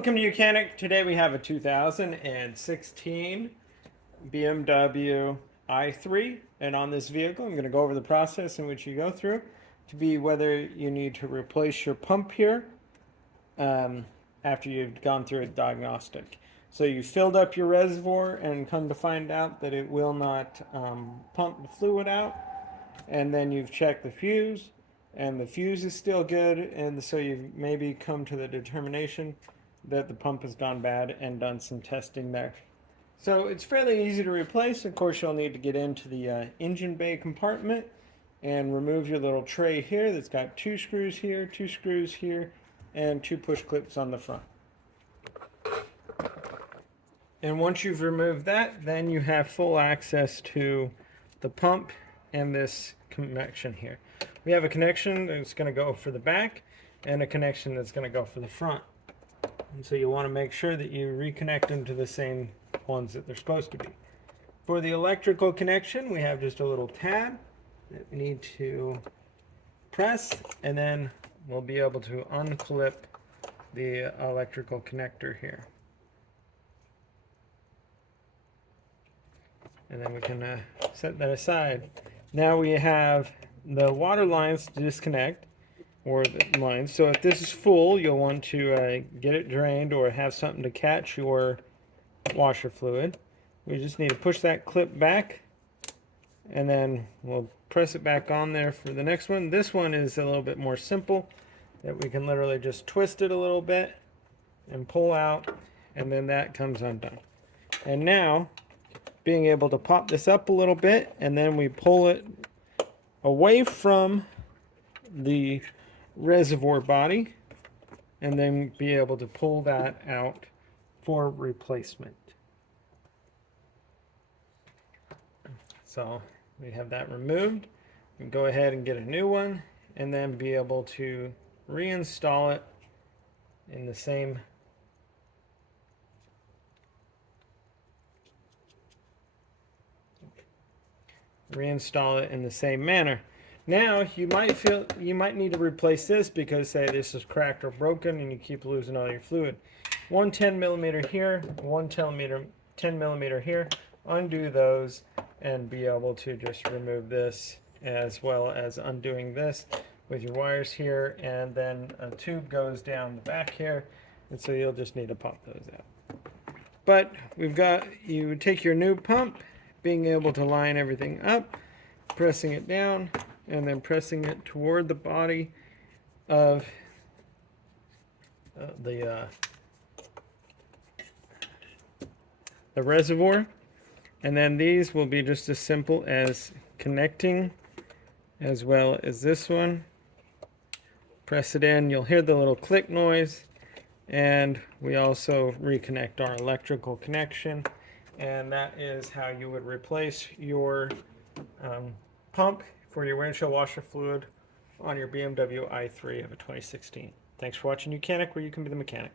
Welcome to Mechanic. Today we have a 2016 BMW i3, and on this vehicle I'm going to go over the process in which you go through to be whether you need to replace your pump here after you've gone through a diagnostic. So you filled up your reservoir and come to find out that it will not pump the fluid out, and then you've checked the fuse and the fuse is still good, and so you've maybe come to the determination that the pump has gone bad and done some testing there. So it's fairly easy to replace. Of course, you'll need to get into the engine bay compartment and remove your little tray here that's got two screws here, and two push clips on the front. And once you've removed that, then you have full access to the pump and this connection here. We have a connection that's going to go for the back and a connection that's going to go for the front. And so you want to make sure that you reconnect them to the same ones that they're supposed to be. For the electrical connection, we have just a little tab that we need to press, and then we'll be able to unclip the electrical connector here. And then we can set that aside. Now we have the water lines to disconnect, or the lines. So if this is full, you'll want to get it drained or have something to catch your washer fluid. We just need to push that clip back, and then we'll press it back on there for the next one. This one is a little bit more simple, that we can literally just twist it a little bit and pull out, and then that comes undone. And now, being able to pop this up a little bit, and then we pull it away from the reservoir body, and then be able to pull that out for replacement. So we have that removed. We can go ahead and get a new one, and then be able to reinstall it in the same manner. Now you might need to replace this because, say, this is cracked or broken and you keep losing all your fluid. One 10 millimeter here, one 10 millimeter here. Undo those and be able to just remove this, as well as undoing this with your wires here, and then a tube goes down the back here, and so you'll just need to pop those out. But you take your new pump, being able to line everything up, pressing it down, and then pressing it toward the body of the reservoir. And then these will be just as simple as connecting, as well as this one. Press it in, you'll hear the little click noise, and we also reconnect our electrical connection, and that is how you would replace your pump for your windshield washer fluid on your BMW i3 of a 2016. Thanks for watching Mechanic, where you can be the mechanic.